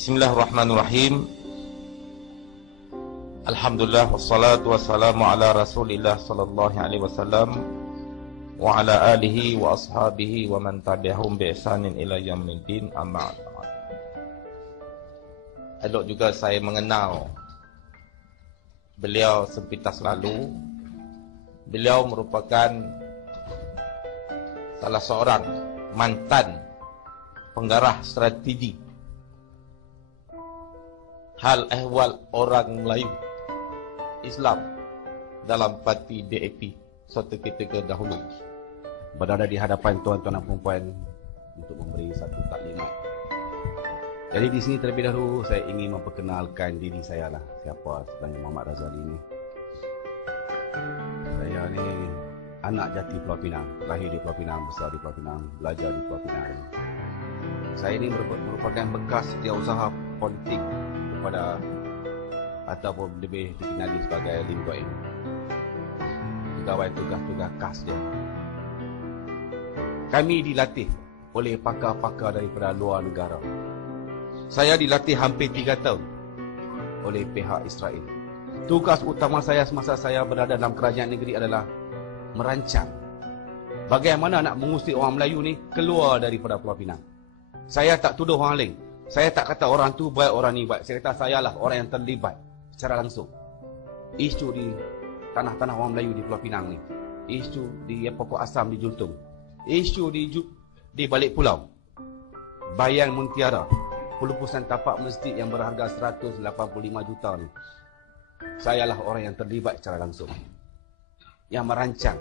Bismillahirrahmanirrahim. Alhamdulillah wassalatu wassalamu ala Rasulillah sallallahu alaihi wasallam wa ala alihi wa ashabihi wa man tabi'ahum bi ihsanin ila yaumil amma ba'd. Elok juga saya mengenal beliau sepintas lalu. Beliau merupakan salah seorang mantan penggarah strategi hal ehwal orang Melayu Islam dalam parti DAP suatu ketika dahulu. Berada di hadapan tuan-tuan dan puan-puan untuk memberi satu taklimat. Jadi di sini terlebih dahulu saya ingin memperkenalkan diri saya lah. Siapa sebenarnya Muhammad Razali ini? Saya ni anak jati Pulau Pinang, lahir di Pulau Pinang, besar di Pulau Pinang, belajar di Pulau Pinang. Saya ini merupakan bekas setiausaha politik kepada ataupun lebih dikenali sebagai Lim Guo Eng, pegawai tugas-tugas khas dia. Kami dilatih oleh pakar-pakar daripada luar negara. Saya dilatih hampir 3 tahun oleh pihak Israel. Tugas utama saya semasa saya berada dalam kerajaan negeri adalah merancang bagaimana nak mengusir orang Melayu ni keluar daripada Pulau Pinang. Saya tak tuduh orang lain. Saya tak kata orang tu baik, orang ni baik. Saya kata sayalah orang yang terlibat secara langsung. Isu di tanah-tanah orang Melayu di Pulau Pinang ni. Isu di pokok asam di Jultung. Isu di balik pulau. Bayan Muntiara. Pelupusan tapak masjid yang berharga 185 juta ni. Sayalah orang yang terlibat secara langsung. Yang merancang.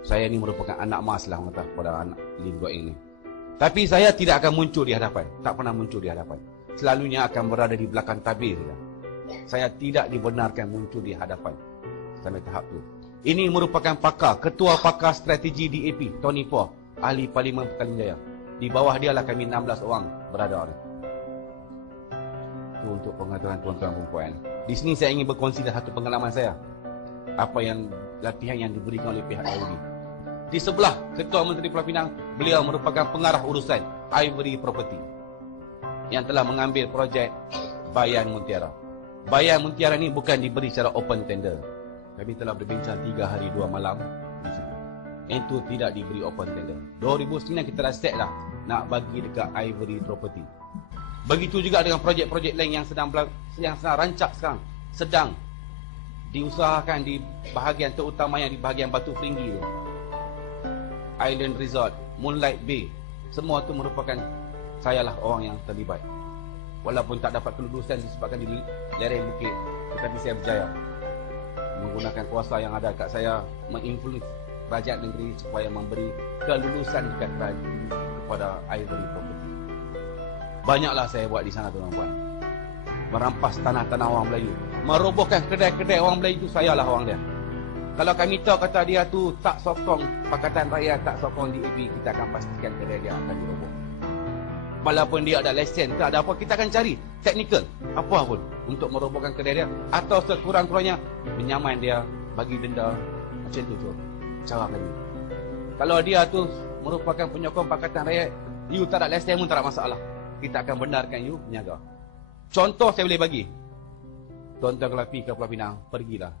Saya ni merupakan anak mas lah orang kata kepada anak Lim Guo Eng ni. Tapi saya tidak akan muncul di hadapan. Tak pernah muncul di hadapan. Selalunya akan berada di belakang tabir saja. Saya tidak dibenarkan muncul di hadapan sampai tahap itu. Ini merupakan pakar, ketua pakar strategi DAP, Tony Poh, ahli Parlimen Petaling Jaya. Di bawah dia lah kami 16 orang berada. Itu untuk pengetahuan tuan-tuan dan puan. Di sini saya ingin berkongsi satu pengalaman saya. Apa yang latihan yang diberikan oleh pihak Yahudi. Di sebelah Ketua Menteri Pulau Pinang, beliau merupakan pengarah urusan Ivory Property yang telah mengambil projek Bayan Muntiara. Bayan Muntiara ni bukan diberi secara open tender. Kami telah berbincang 3 hari 2 malam di situ. Itu tidak diberi open tender. 2009 kita dah set lah nak bagi dekat Ivory Property. Begitu juga dengan projek-projek lain yang sedang rancak sekarang, sedang diusahakan di bahagian terutamanya di bahagian Batu Feringgi tu. Island Resort, Moonlight Bay, semua itu merupakan sayalah orang yang terlibat. Walaupun tak dapat kelulusan disebabkan di lereng bukit, tetapi saya berjaya menggunakan kuasa yang ada kat saya menginfluence kerajaan negeri supaya memberi kelulusan kepada Ivory Property. Banyaklah saya buat di sana tuan-tuan. Merampas tanah-tanah orang Melayu, merobohkan kedai-kedai orang Melayu itu, sayalah orang dia. Kalau kami tahu kata dia tu tak sokong Pakatan Rakyat, tak sokong DAP, kita akan pastikan kedai dia akan diroboh. Walaupun dia ada lesen, tak ada apa, kita akan cari teknikal apa pun untuk merobohkan kedai dia, atau sekurang-kurangnya menyaman dia, bagi denda. Macam tu cara kami. Kalau dia tu merupakan penyokong Pakatan Rakyat, you tak ada lesen pun tak ada masalah, kita akan benarkan you berniaga. Contoh saya boleh bagi. Tuan-tuan kalau pergi ke Pulau Pinang, pergilah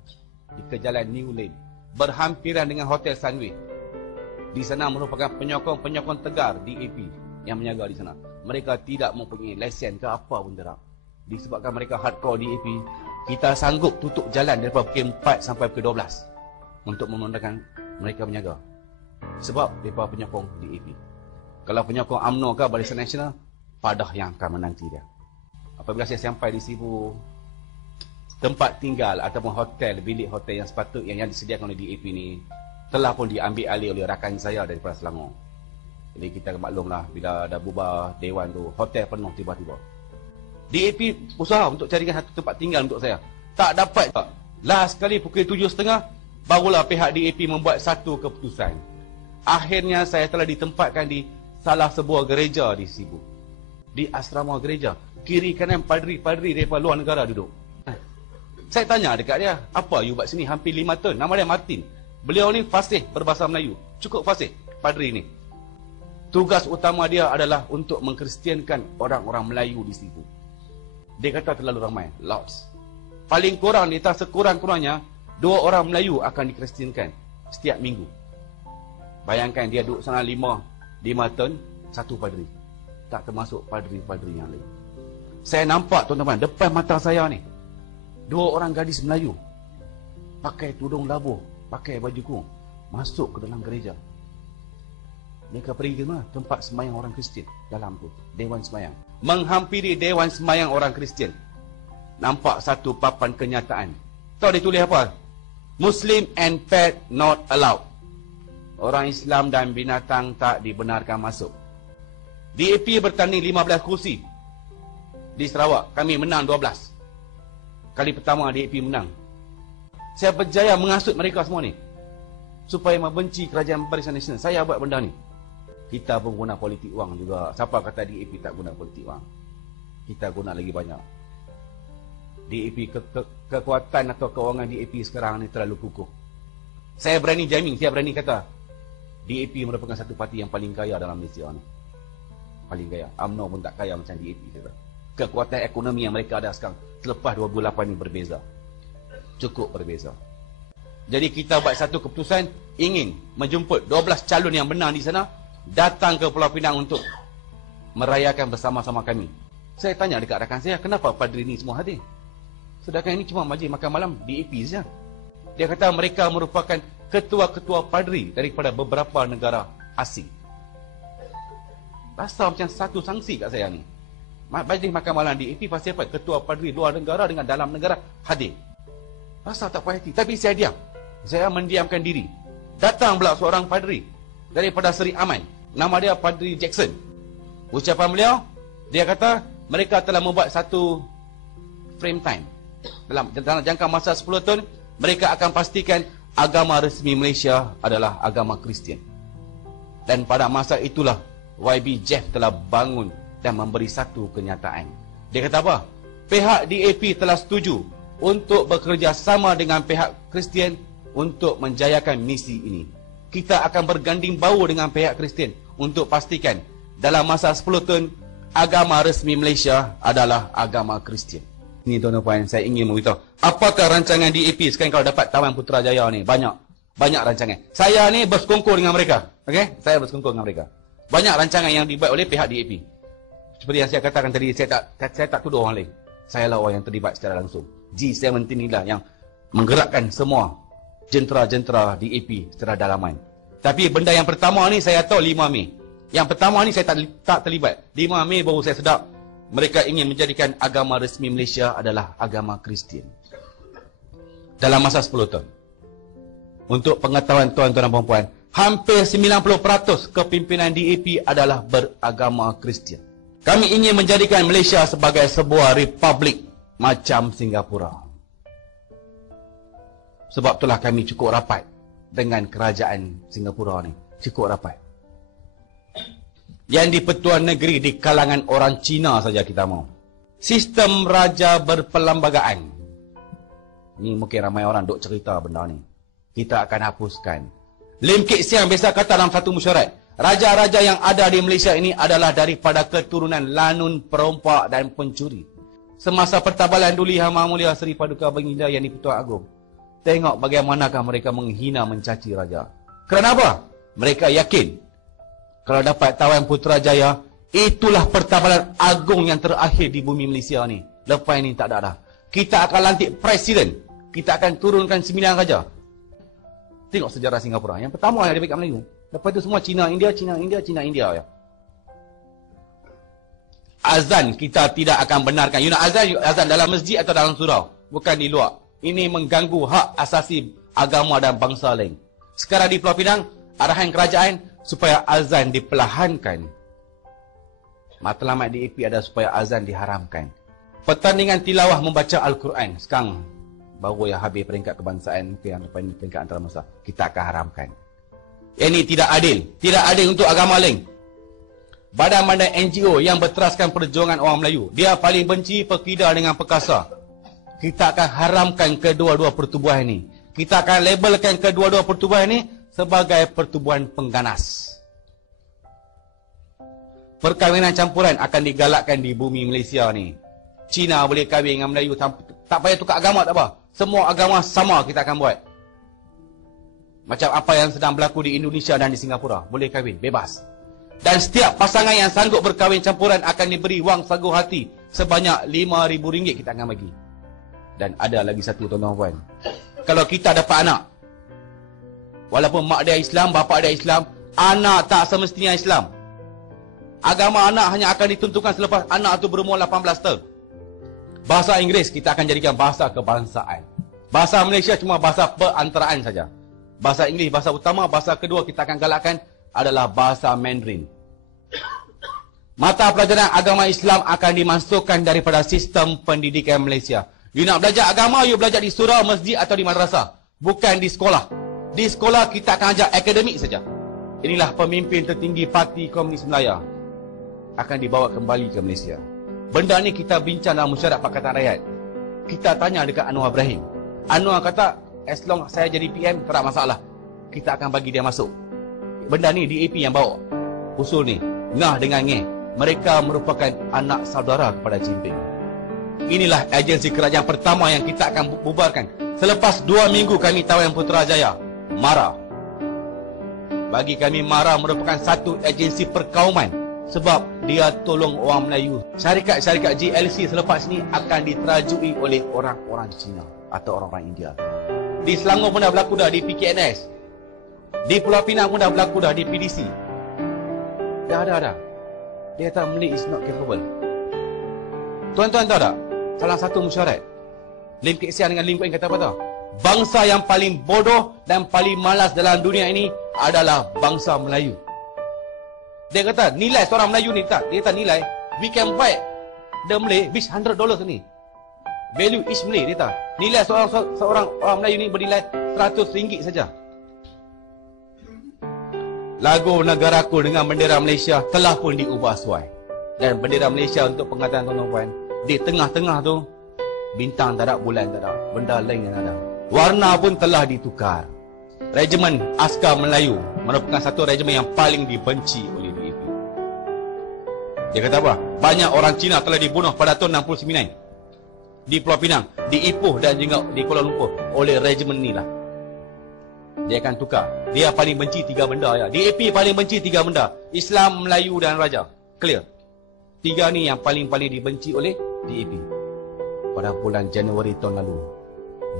di jalan New Lane, berhampiran dengan Hotel Sunway. Di sana merupakan penyokong-penyokong tegar DAP yang menjaga di sana. Mereka tidak mempunyai lesen ke apa pun tidak. Disebabkan mereka hardcore DAP, kita sanggup tutup jalan daripada pukul 4 sampai pukul 12 untuk memandangkan mereka menjaga. Sebab mereka penyokong DAP. Kalau penyokong UMNO ke Barisan Nasional, padah yang akan menanti dia. Apabila saya sampai di Sibu, tempat tinggal ataupun hotel, bilik hotel yang sepatutnya yang disediakan oleh DAP ni telah pun diambil alih oleh rakan saya daripada Selangor. Jadi kita maklumlah bila dah bubar dewan tu, hotel penuh tiba-tiba. DAP usaha untuk carikan satu tempat tinggal untuk saya. Tak dapat. Last kali pukul 7.30 barulah pihak DAP membuat satu keputusan. Akhirnya saya telah ditempatkan di salah sebuah gereja di Sibu. Di asrama gereja. Kiri kanan padri-padri daripada luar negara duduk. Saya tanya dekat dia, apa you buat sini hampir 5 tahun? Nama dia Martin. Beliau ni fasih berbahasa Melayu. Cukup fasih, padri ni. Tugas utama dia adalah untuk mengkristiankan orang-orang Melayu di situ. Dia kata terlalu ramai, lots. Paling kurang, dia tak sekurang-kurangnya 2 orang Melayu akan dikristiankan setiap minggu. Bayangkan dia duduk sana 5 tahun, 1 padri. Tak termasuk padri-padri yang lain. Saya nampak tuan-tuan, depan mata saya ni, 2 orang gadis Melayu pakai tudung labuh, pakai baju kurung, masuk ke dalam gereja. Mereka pergi ke mana? Tempat semayang orang Kristian dalam tu, Dewan Semayang. Menghampiri Dewan Semayang orang Kristian, nampak satu papan kenyataan. Tahu dia tulis apa? Muslim and pet not allowed. Orang Islam dan binatang tak dibenarkan masuk. DAP bertanding 15 kursi di Sarawak. Kami menang 12. Kali pertama DAP menang. Saya berjaya menghasut mereka semua ni supaya membenci kerajaan Barisan Nasional. Saya buat benda ni. Kita pun guna politik wang juga. Siapa kata DAP tak guna politik wang? Kita guna lagi banyak. DAP, kekuatan atau kewangan DAP sekarang ni terlalu kukuh. Saya berani jamin, saya berani kata DAP merupakan satu parti yang paling kaya dalam Malaysia ni. Paling kaya. UMNO pun tak kaya macam DAP. Kekuatan ekonomi yang mereka ada sekarang selepas 2008 ni berbeza. Cukup berbeza. Jadi kita buat satu keputusan, ingin menjemput 12 calon yang benar di sana datang ke Pulau Pinang untuk merayakan bersama-sama kami. Saya tanya dekat rakan saya, kenapa padri ni semua hadir? Sedangkan ini cuma majlis makan malam DAP saja. Dia kata mereka merupakan ketua-ketua padri daripada beberapa negara asing. Rasa macam satu sanksi kat saya ni. Majlis makan malam DAP pasti apa? Ketua padri luar negara dengan dalam negara hadir. Rasa tak puas hati. Tapi saya diam. Saya mendiamkan diri. Datang pula seorang padri daripada Seri Aman. Nama dia Padri Jackson. Ucapan beliau, dia kata mereka telah membuat satu frame time. Dalam jangka masa 10 tahun, mereka akan pastikan agama resmi Malaysia adalah agama Kristian. Dan pada masa itulah YB Jeff telah bangun dan memberi satu kenyataan. Dia kata apa? Pihak DAP telah setuju untuk bekerjasama dengan pihak Kristian untuk menjayakan misi ini. Kita akan berganding bahu dengan pihak Kristian untuk pastikan dalam masa 10 tahun agama resmi Malaysia adalah agama Kristian. Ini tuan-tuan, saya ingin memberitahu. Apakah rancangan DAP sekarang kalau dapat Taman Putrajaya ni? Banyak rancangan. Saya ni bersekongkol dengan mereka. Okey? Saya bersekongkol dengan mereka. Banyak rancangan yang dibuat oleh pihak DAP. Seperti yang saya katakan tadi, saya tak tuduh orang lain. Saya lah orang yang terlibat secara langsung. G17 inilah yang menggerakkan semua jentera-jentera DAP secara dalaman. Tapi benda yang pertama ni saya tahu 5 Mei. Yang pertama ni saya tak terlibat. 5 Mei baru saya sedap mereka ingin menjadikan agama resmi Malaysia adalah agama Kristian. Dalam masa 10 tahun. Untuk pengetahuan tuan-tuan dan puan-puan, hampir 90% kepimpinan DAP adalah beragama Kristian. Kami ingin menjadikan Malaysia sebagai sebuah republik macam Singapura. Sebab itulah kami cukup rapat dengan kerajaan Singapura ni. Cukup rapat. Yang di Pertuan Negeri di kalangan orang Cina saja kita mau. Sistem raja berperlembagaan. Ni mungkin ramai orang duk cerita benda ni. Kita akan hapuskan. Lim Kit Siang biasa kata dalam satu mesyuarat, raja-raja yang ada di Malaysia ini adalah daripada keturunan lanun, perompak dan pencuri. Semasa pertabalan Duli Yang Maha Mulia Seri Paduka Baginda yang di-Pertuan Agong, tengok bagaimanakah mereka menghina mencaci raja. Kerana apa? Mereka yakin kalau dapat Tawan Putrajaya, itulah pertabalan agung yang terakhir di bumi Malaysia ni. Lepas ini tak ada dah. Kita akan lantik presiden. Kita akan turunkan 9 raja. Tengok sejarah Singapura. Yang pertama yang dia pegang Melayu. Lepas itu semua Cina, India, Cina, India, Cina, India. Ya. Azan kita tidak akan benarkan. You nak azan dalam masjid atau dalam surau? Bukan di luar. Ini mengganggu hak asasi agama dan bangsa lain. Sekarang di Pulau Pinang, arahan kerajaan supaya azan diperlahankan. Matlamat DAP ada supaya azan diharamkan. Pertandingan tilawah membaca Al-Quran sekarang baru yang habis peringkat kebangsaan, yang depan peringkat antarabangsa, kita akan haramkan. Ini tidak adil. Tidak adil untuk agama lain. Badan-badan NGO yang berteraskan perjuangan orang Melayu, dia paling benci Perkida dengan Perkasa. Kita akan haramkan kedua-dua pertubuhan ini. Kita akan labelkan kedua-dua pertubuhan ini sebagai pertubuhan pengganas. Perkahwinan campuran akan digalakkan di bumi Malaysia ni. Cina boleh kahwin dengan Melayu, tak payah tukar agama, tak apa. Semua agama sama kita akan buat. Macam apa yang sedang berlaku di Indonesia dan di Singapura. Boleh kahwin, bebas. Dan setiap pasangan yang sanggup berkahwin campuran akan diberi wang sagu hati sebanyak RM5,000 kita akan bagi. Dan ada lagi satu, tuan-tuan puan. Kalau kita dapat anak, walaupun mak dia Islam, bapa dia Islam, anak tak semestinya Islam. Agama anak hanya akan ditentukan selepas anak itu berumur 18 tahun. Bahasa Inggeris kita akan jadikan bahasa kebangsaan. Bahasa Malaysia cuma bahasa perantaraan saja. Bahasa Inggeris bahasa utama, bahasa kedua kita akan galakkan adalah bahasa Mandarin. Mata pelajaran agama Islam akan dimasukkan daripada sistem pendidikan Malaysia. You nak belajar agama, you belajar di surau, masjid atau di madrasah. Bukan di sekolah. Di sekolah kita akan ajar akademik saja. Inilah pemimpin tertinggi Parti Komunis Melayu akan dibawa kembali ke Malaysia. Benda ni kita bincang dalam mesyuarat Pakatan Rakyat. Kita tanya dekat Anwar Ibrahim. Anwar kata, as long saya jadi PM, tak ada masalah. Kita akan bagi dia masuk. Benda ni DAP yang bawa usul ni. Ngah dengan Ngeh. Mereka merupakan anak saudara kepada Jinping. Inilah agensi kerajaan pertama yang kita akan bubarkan. Selepas 2 minggu kami tawan Putrajaya. MARA. Bagi kami, MARA merupakan satu agensi perkauman. Sebab dia tolong orang Melayu. Syarikat-syarikat GLC selepas ni akan diterajui oleh orang-orang Cina atau orang-orang India. Di Selangor pun dah berlaku dah di PKNS. Di Pulau Pinang pun dah berlaku dah di PDC. Dah. Dia kata Malay is not capable. Tuan-tuan tahu tak? Salah satu mesyuarat Lim Kek Siang dengan Lim Kuan kata apa tahu? Bangsa yang paling bodoh dan paling malas dalam dunia ini adalah bangsa Melayu. Dia kata nilai seorang Melayu ni tak. Dia kata nilai, we can buy the Malay which $100 ni. Value each Malay, dia kata. Nilai seorang orang Melayu ni bernilai RM100 saja. Lagu Negaraku dengan bendera Malaysia telah pun diubah suai. Dan bendera Malaysia untuk pengetahuan tuan-tuan, di tengah-tengah tu bintang tak ada, bulan tak ada, benda lain yang ada. Warna pun telah ditukar. Regimen Askar Melayu merupakan satu regimen yang paling dibenci oleh DAP. Dia kata apa? Banyak orang Cina telah dibunuh pada tahun 69 di Pulau Pinang, di Ipoh dan juga di Kuala Lumpur oleh regimen ni lah. Dia akan tukar. Dia paling benci 3 benda ya. DAP paling benci 3 benda. Islam, Melayu dan Raja. Clear. 3 ni yang paling-paling dibenci oleh DAP. Pada bulan Januari tahun lalu,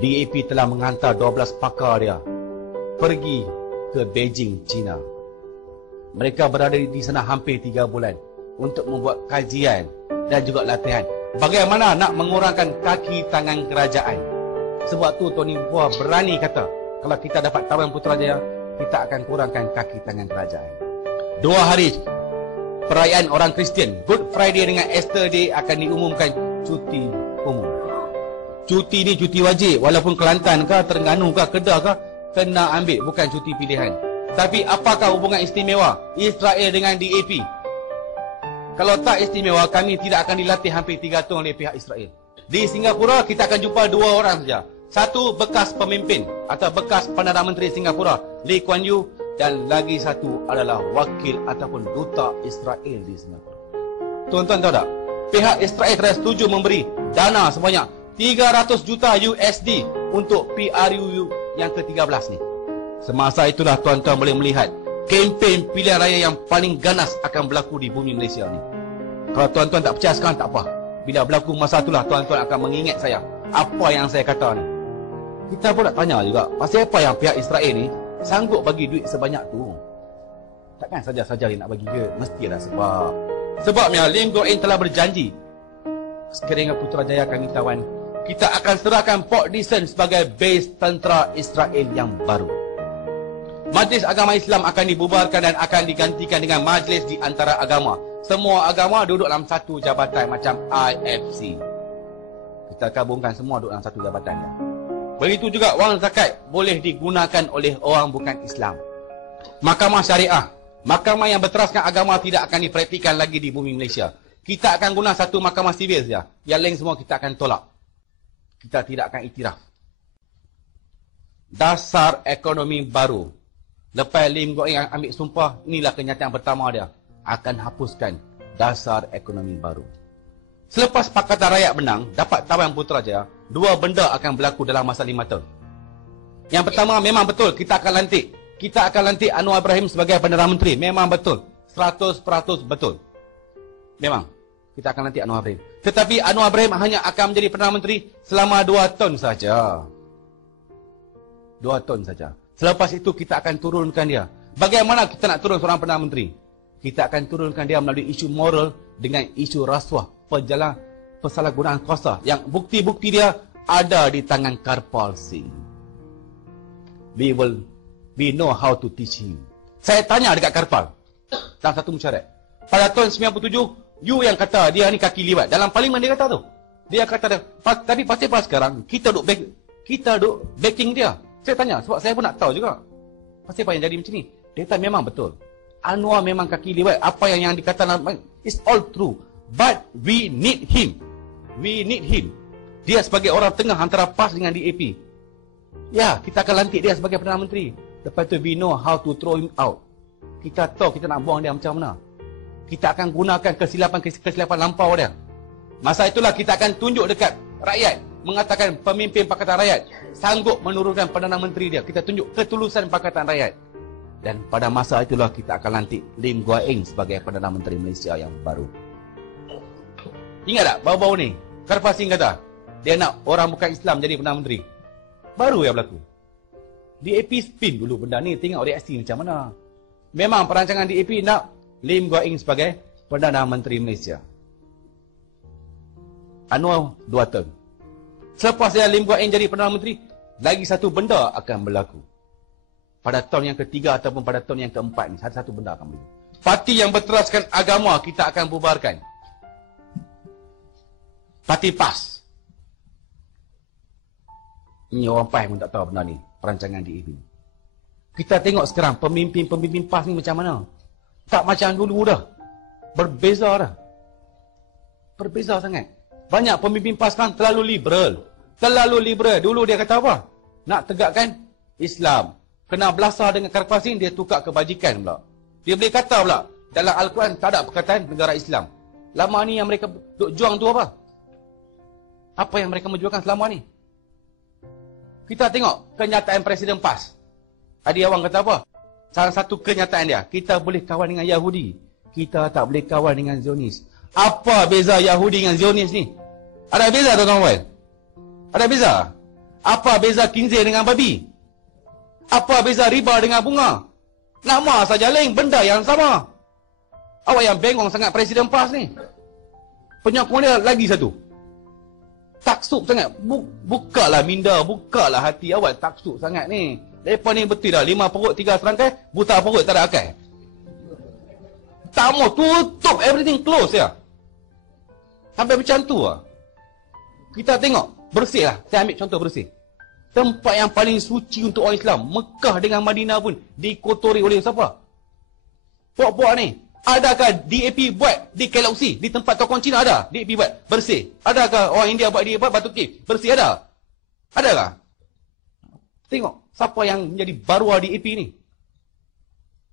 DAP telah menghantar 12 pakar dia pergi ke Beijing, China. Mereka berada di sana hampir 3 bulan untuk membuat kajian dan juga latihan bagaimana nak mengurangkan kaki tangan kerajaan. Sebab tu Tony Buah berani kata, kalau kita dapat tawan Putrajaya, kita akan kurangkan kaki tangan kerajaan. 2 hari perayaan orang Kristian, Good Friday dengan Easter Day, akan diumumkan cuti umum. Cuti ni cuti wajib. Walaupun Kelantan ke, Terengganu ke, Kedah ke, kena ambil, bukan cuti pilihan. Tapi apakah hubungan istimewa Israel dengan DAP? Kalau tak istimewa, kami tidak akan dilatih hampir 3 tahun oleh pihak Israel. Di Singapura, kita akan jumpa 2 orang saja. Satu bekas pemimpin atau bekas Perdana Menteri Singapura, Lee Kuan Yew, dan lagi satu adalah wakil ataupun duta Israel di Singapura. Tuan-tuan tahu tak? Pihak Israel telah setuju memberi dana sebanyak 300 juta USD untuk PRU yang ke-13 ni. Semasa itulah tuan-tuan boleh melihat kempen pilihan raya yang paling ganas akan berlaku di bumi Malaysia ni. Kalau tuan-tuan tak percaya sekarang, tak apa. Bila berlaku masa itulah tuan-tuan akan mengingat saya apa yang saya kata ni. Kita pun nak tanya juga, pasal apa yang pihak Israel ni sanggup bagi duit sebanyak tu? Takkan saja-saja dia nak bagi ke? Mesti ada sebab. Sebabnya Lim Kok In telah berjanji, sekiranya Putrajaya kami tawan, kita akan serahkan Port Dickson sebagai base tentera Israel yang baru. Majlis Agama Islam akan dibubarkan dan akan digantikan dengan majlis di antara agama. Semua agama duduk dalam satu jabatan macam IFC. Kita gabungkan semua duduk dalam satu jabatan ya. Begitu juga wang zakat boleh digunakan oleh orang bukan Islam. Mahkamah Syariah, mahkamah yang berteraskan agama, tidak akan dipraktikkan lagi di bumi Malaysia. Kita akan guna satu mahkamah sivil saja. Yang lain semua kita akan tolak. Kita tidak akan iktiraf. Dasar ekonomi baru. Lepas Lim Kok In ambil sumpah, inilah kenyataan pertama dia. Akan hapuskan dasar ekonomi baru. Selepas Pakatan Rakyat menang, dapat tawan Putrajaya, dua benda akan berlaku dalam masa 5 tahun. Yang pertama, memang betul kita akan lantik. Kita akan lantik Anwar Ibrahim sebagai Perdana Menteri. Memang betul. 100% betul. Memang. Kita akan lantik Anwar Ibrahim. Tetapi Anwar Ibrahim hanya akan menjadi Perdana Menteri selama 2 tahun saja. 2 tahun saja. Selepas itu kita akan turunkan dia. Bagaimana kita nak turun seorang Perdana Menteri? Kita akan turunkan dia melalui isu moral dengan isu rasuah, pesalahgunaan kuasa yang bukti-bukti dia ada di tangan Karpal Singh. We know how to teach him. Saya tanya dekat Karpal dalam satu mesyuarat. Pada tahun 97, you yang kata dia ni kaki libat. Dalam parlimen dia kata tu. Dia kata, tapi pasal apa sekarang kita duk backing dia. Saya tanya sebab saya pun nak tahu juga. Pasal apa yang jadi macam ni? Dia kata memang betul. Anwar memang kaki libat. Apa yang dikata is all true. But we need him. We need him. Dia sebagai orang tengah antara PAS dengan DAP. Ya, kita akan lantik dia sebagai Perdana Menteri. Lepas tu we know how to throw him out. Kita tahu kita nak buang dia macam mana. Kita akan gunakan kesilapan lampau dia. Masa itulah kita akan tunjuk dekat rakyat. Mengatakan pemimpin Pakatan Rakyat sanggup menurunkan Perdana Menteri dia. Kita tunjuk ketulusan Pakatan Rakyat. Dan pada masa itulah kita akan lantik Lim Guan Eng sebagai Perdana Menteri Malaysia yang baru. Ingat tak baru-baru ni Karpal Singh kata dia nak orang bukan Islam jadi Perdana Menteri. Baru yang berlaku. DAP spin dulu benda ni. Tengok reaksi macam mana. Memang perancangan DAP nak Lim Guan Eng sebagai Perdana Menteri Malaysia. Anwar 2 tahun. Selepas dia Lim Guan Eng jadi Perdana Menteri, lagi satu benda akan berlaku. Pada tahun yang ketiga ataupun pada tahun yang keempat ni, satu benda akan berlaku. Parti yang berteraskan agama kita akan bubarkan. Parti PAS. Ini orang PAS pun tak tahu benda ni. Perancangan DAP. Kita tengok sekarang pemimpin-pemimpin PAS ni macam mana. Tak macam dulu dah. Berbeza dah. Berbeza sangat. Banyak pemimpin PAS sekarang terlalu liberal. Terlalu liberal. Dulu dia kata apa? Nak tegakkan Islam. Kena belasah dengan Karpal Singh, dia tukar kebajikan pula. Dia boleh kata pula, dalam Al-Quran tak ada perkataan negara Islam. Lama ni yang mereka duk juang tu apa? Apa yang mereka menjualkan selama ni? Kita tengok kenyataan Presiden PAS. Adi Awang kata apa? Salah satu kenyataan dia, kita boleh kawan dengan Yahudi. Kita tak boleh kawan dengan Zionis. Apa beza Yahudi dengan Zionis ni? Ada beza tuan-tuan? Ada beza? Apa beza kinzir dengan babi? Apa beza riba dengan bunga? Nama saja lain, benda yang sama. Awak yang bengong sangat Presiden PAS ni. Penyokong dia lagi satu. Taksub sangat. Bukalah minda, bukalah hati awak taksub sangat ni. Lepas ni betul dah, 5 perut 3 serangkai, buta perut tak ada akal. Tak mau tutup everything close ya. Sampai macam tu lah. Kita tengok, bersih lah. Saya ambil contoh bersih. Tempat yang paling suci untuk orang Islam, Mekah dengan Madinah pun dikotori oleh siapa? Puak-puak ni. Adakah DAP buat di Galaxy, di tempat tokong Cina ada? DAP buat bersih. Adakah orang India buat di Batu Cave? Bersih ada? Adakah? Tengok, siapa yang menjadi baruah DAP ni?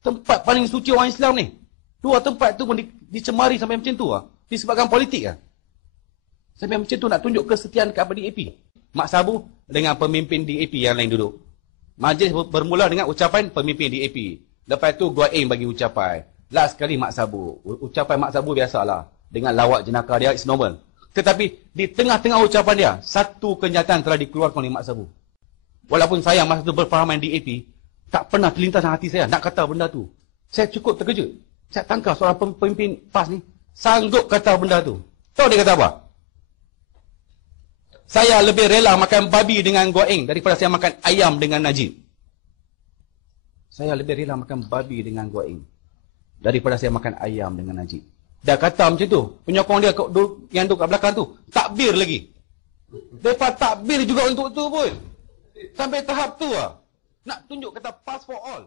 Tempat paling suci orang Islam ni. Dua tempat tu pun dicemari sampai macam tu lah. Disebabkan politik lah. Sampai macam tu nak tunjuk kesetiaan kepada DAP. Mak Sabu dengan pemimpin DAP yang lain duduk. Majlis bermula dengan ucapan pemimpin DAP. Lepas tu Guan Eng bagi ucapan. Last sekali Mak Sabu. Ucapan Mak Sabu biasalah. Dengan lawak jenaka dia, it's normal. Tetapi di tengah-tengah ucapan dia, satu kenyataan telah dikeluarkan oleh Mak Sabu. Walaupun saya masa tu berfahaman DAP, tak pernah terlintas dalam hati saya nak kata benda tu. Saya cukup terkejut. Saya tangkap seorang pemimpin PAS ni sanggup kata benda tu. Tahu dia kata apa? Saya lebih rela makan babi dengan Guan Eng daripada saya makan ayam dengan Najib. Saya lebih rela makan babi dengan Guan Eng daripada saya makan ayam dengan Najib. Dah kata macam tu. Penyokong dia yang duduk kat belakang tu takbir lagi. Mereka takbir juga untuk tu pun. Sampai tahap tu lah. Nak tunjuk kata pass for all.